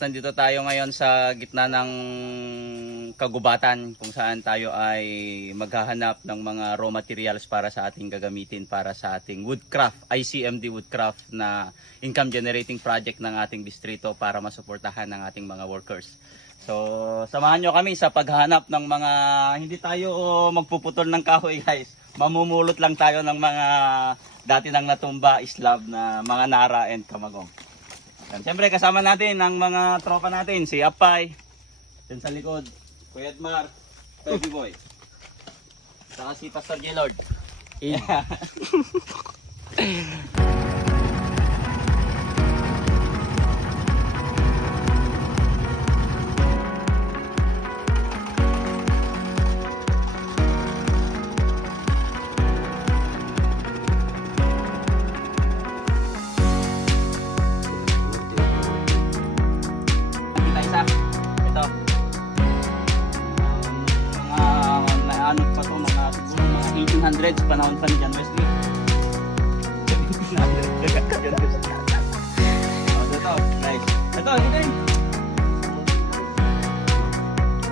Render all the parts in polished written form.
Nandito tayo ngayon sa gitna ng kagubatan kung saan tayo ay maghahanap ng mga raw materials para sa ating gagamitin para sa ating woodcraft, ICMD woodcraft na income generating project ng ating distrito para masuportahan ng ating mga workers. So samahan nyo kami sa paghahanap ng mga, hindi tayo magpuputol ng kahoy guys, mamumulot lang tayo ng mga dati nang natumba slab na mga nara and kamagong. Siyempre kasama natin ang mga tropa natin, si Apay, dyan sa likod, Kuya Edmar, Baby Boy, saka si Pastor J-Lord. Yeah. Ito. Mga ano pa to, mga siguro mga 1800s panahon pa ni John Wesley. 1800s John Wesley. Ito, guys. Ito, dito.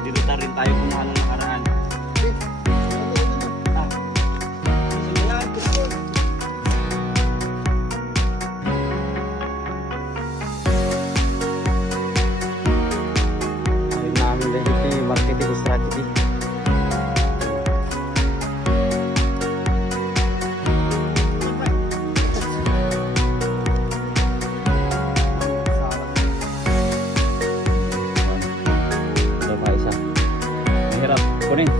Dito na rin tayo kumuha ng nakaraan. Marketing strategy. Ito pa isa. Mahirap kunin.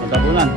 Magkabulan.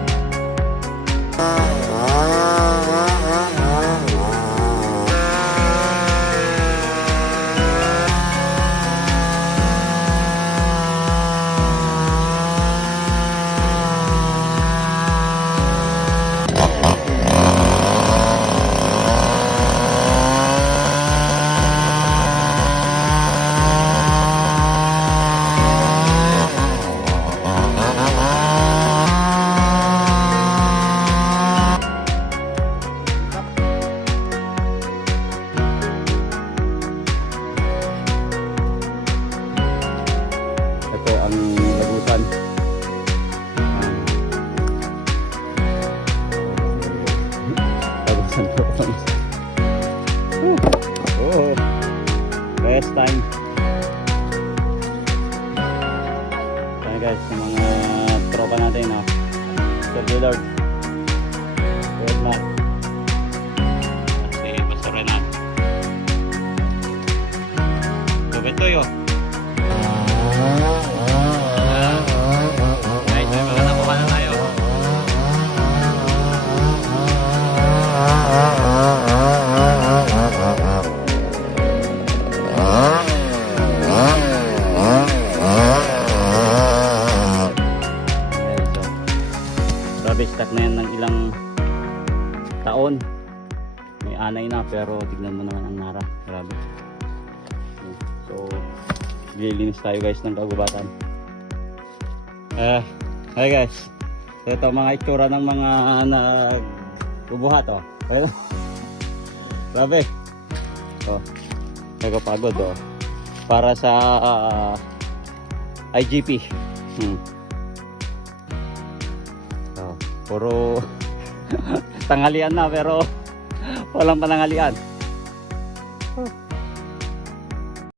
Ito ang lagusan. Lagusan po. Oh, best time. Kaya guys, yung mga tropa natin, no? Sir J-Lord, good luck. Si Pastor Renan. Lubit to yun. Guys, may mga nakuha na tayo. Grabe, stuck na yan ng ilang taon. May anay na pero tignan mo naman ang nara. Grabe. So lilinis tayo guys ng kagubatan. Hi guys. So ito mga itsura ng mga nagbubuhat oh. Grabe. Oh. Nagapagod oh. Para sa IGP. So, puro tanghalian na pero walang pananghalian.